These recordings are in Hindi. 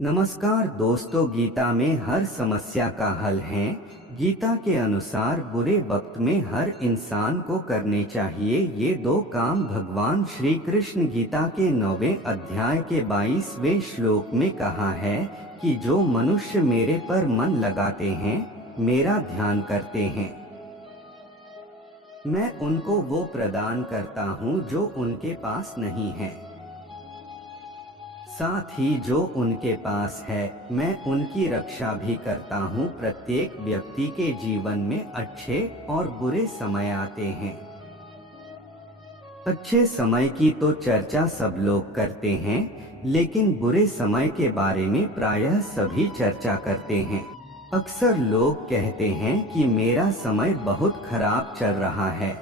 नमस्कार दोस्तों, गीता में हर समस्या का हल है। गीता के अनुसार बुरे वक्त में हर इंसान को करने चाहिए ये दो काम। भगवान श्री कृष्ण गीता के 9वें अध्याय के 22वें श्लोक में कहा है कि जो मनुष्य मेरे पर मन लगाते हैं, मेरा ध्यान करते हैं, मैं उनको वो प्रदान करता हूँ जो उनके पास नहीं है। साथ ही जो उनके पास है, मैं उनकी रक्षा भी करता हूँ। प्रत्येक व्यक्ति के जीवन में अच्छे और बुरे समय आते हैं। अच्छे समय की तो चर्चा सब लोग करते हैं, लेकिन बुरे समय के बारे में प्रायः सभी चर्चा करते हैं। अक्सर लोग कहते हैं कि मेरा समय बहुत खराब चल रहा है,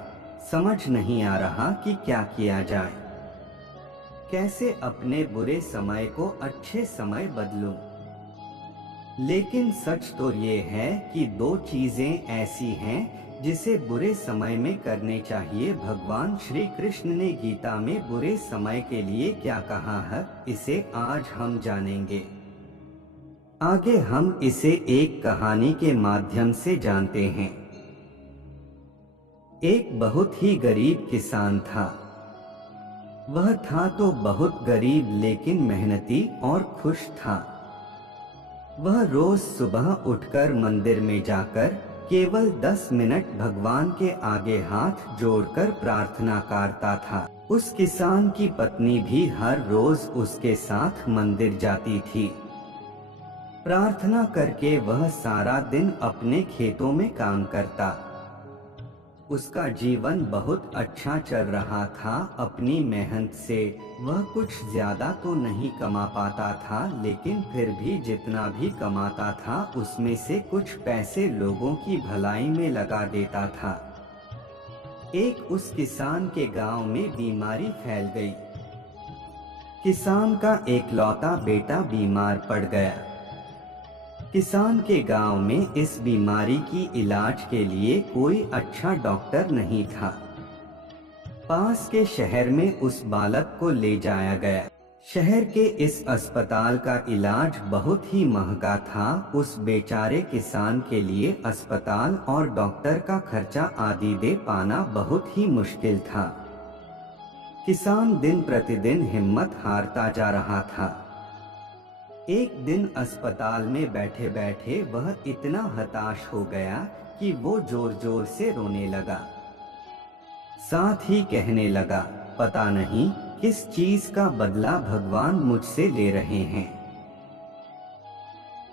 समझ नहीं आ रहा कि क्या किया जाए, कैसे अपने बुरे समय को अच्छे समय बदलूं। लेकिन सच तो ये है कि दो चीजें ऐसी हैं जिसे बुरे समय में करने चाहिए। भगवान श्री कृष्ण ने गीता में बुरे समय के लिए क्या कहा है, इसे आज हम जानेंगे। आगे हम इसे एक कहानी के माध्यम से जानते हैं। एक बहुत ही गरीब किसान था। वह था तो बहुत गरीब, लेकिन मेहनती और खुश था। वह रोज सुबह उठकर मंदिर में जाकर केवल 10 मिनट भगवान के आगे हाथ जोड़कर प्रार्थना करता था। उस किसान की पत्नी भी हर रोज उसके साथ मंदिर जाती थी। प्रार्थना करके वह सारा दिन अपने खेतों में काम करता। उसका जीवन बहुत अच्छा चल रहा था। अपनी मेहनत से वह कुछ ज्यादा तो नहीं कमा पाता था, लेकिन फिर भी जितना भी कमाता था उसमें से कुछ पैसे लोगों की भलाई में लगा देता था। एक उस किसान के गांव में बीमारी फैल गई। किसान का एकलौता बेटा बीमार पड़ गया। किसान के गांव में इस बीमारी की इलाज के लिए कोई अच्छा डॉक्टर नहीं था। पास के शहर में उस बालक को ले जाया गया। शहर के इस अस्पताल का इलाज बहुत ही महंगा था। उस बेचारे किसान के लिए अस्पताल और डॉक्टर का खर्चा आदि दे पाना बहुत ही मुश्किल था। किसान दिन प्रतिदिन हिम्मत हारता जा रहा था। एक दिन अस्पताल में बैठे बैठे वह इतना हताश हो गया कि वो जोर जोर से रोने लगा। साथ ही कहने लगा, पता नहीं किस चीज का बदला भगवान मुझसे ले रहे हैं।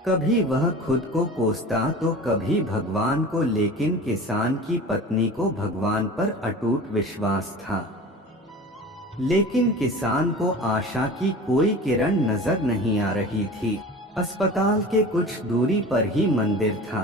कभी वह खुद को कोसता तो कभी भगवान को, लेकिन किसान की पत्नी को भगवान पर अटूट विश्वास था। लेकिन किसान को आशा की कोई किरण नजर नहीं आ रही थी। अस्पताल के कुछ दूरी पर ही मंदिर था।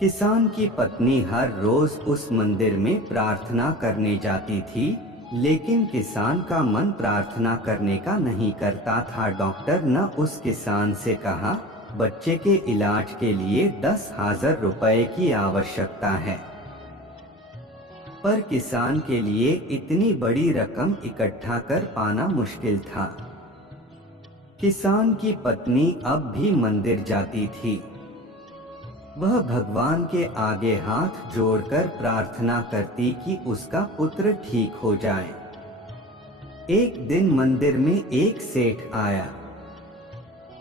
किसान की पत्नी हर रोज उस मंदिर में प्रार्थना करने जाती थी, लेकिन किसान का मन प्रार्थना करने का नहीं करता था। डॉक्टर ने उस किसान से कहा, बच्चे के इलाज के लिए 10,000 रुपए की आवश्यकता है। पर किसान के लिए इतनी बड़ी रकम इकट्ठा कर पाना मुश्किल था। किसान की पत्नी अब भी मंदिर जाती थी। वह भगवान के आगे हाथ जोड़कर प्रार्थना करती कि उसका पुत्र ठीक हो जाए। एक दिन मंदिर में एक सेठ आया।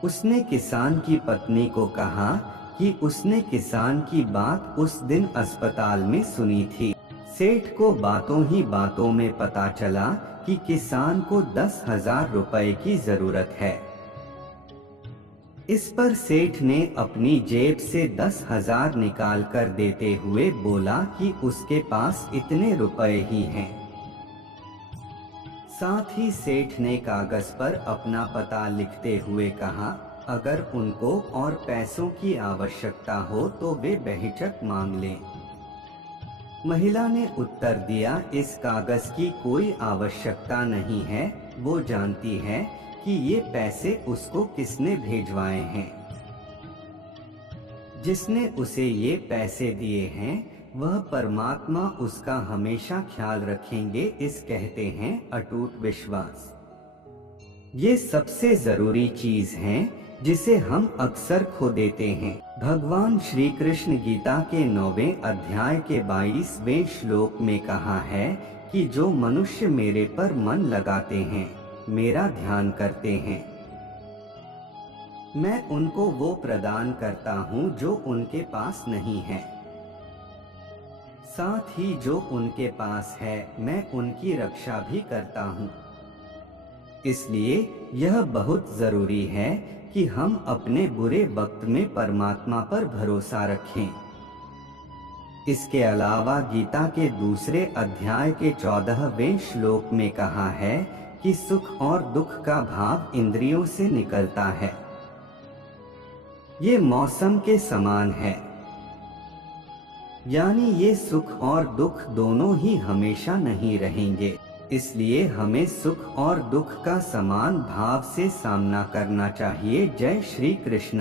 उसने किसान की पत्नी को कहा कि उसने किसान की बात उस दिन अस्पताल में सुनी थी। सेठ को बातों ही बातों में पता चला कि किसान को 10,000 रुपए की जरूरत है। इस पर सेठ ने अपनी जेब से 10,000 निकाल कर देते हुए बोला कि उसके पास इतने रुपए ही हैं। साथ ही सेठ ने कागज पर अपना पता लिखते हुए कहा, अगर उनको और पैसों की आवश्यकता हो तो वे बेहिचक मांग लें। महिला ने उत्तर दिया, इस कागज की कोई आवश्यकता नहीं है। वो जानती है कि ये पैसे उसको किसने भेजवाए हैं। जिसने उसे ये पैसे दिए हैं वह परमात्मा उसका हमेशा ख्याल रखेंगे। इस कहते हैं अटूट विश्वास। ये सबसे जरूरी चीज है जिसे हम अक्सर खो देते हैं। भगवान श्री कृष्ण गीता के 9वें अध्याय के 22वें श्लोक में कहा है कि जो मनुष्य मेरे पर मन लगाते हैं, मेरा ध्यान करते हैं, मैं उनको वो प्रदान करता हूँ जो उनके पास नहीं है। साथ ही जो उनके पास है, मैं उनकी रक्षा भी करता हूँ। इसलिए यह बहुत जरूरी है कि हम अपने बुरे वक्त में परमात्मा पर भरोसा रखें। इसके अलावा गीता के दूसरे अध्याय के 14वें श्लोक में कहा है कि सुख और दुख का भाव इंद्रियों से निकलता है। ये मौसम के समान है, यानी ये सुख और दुख दोनों ही हमेशा नहीं रहेंगे। इसलिए हमें सुख और दुख का समान भाव से सामना करना चाहिए। जय श्री कृष्ण।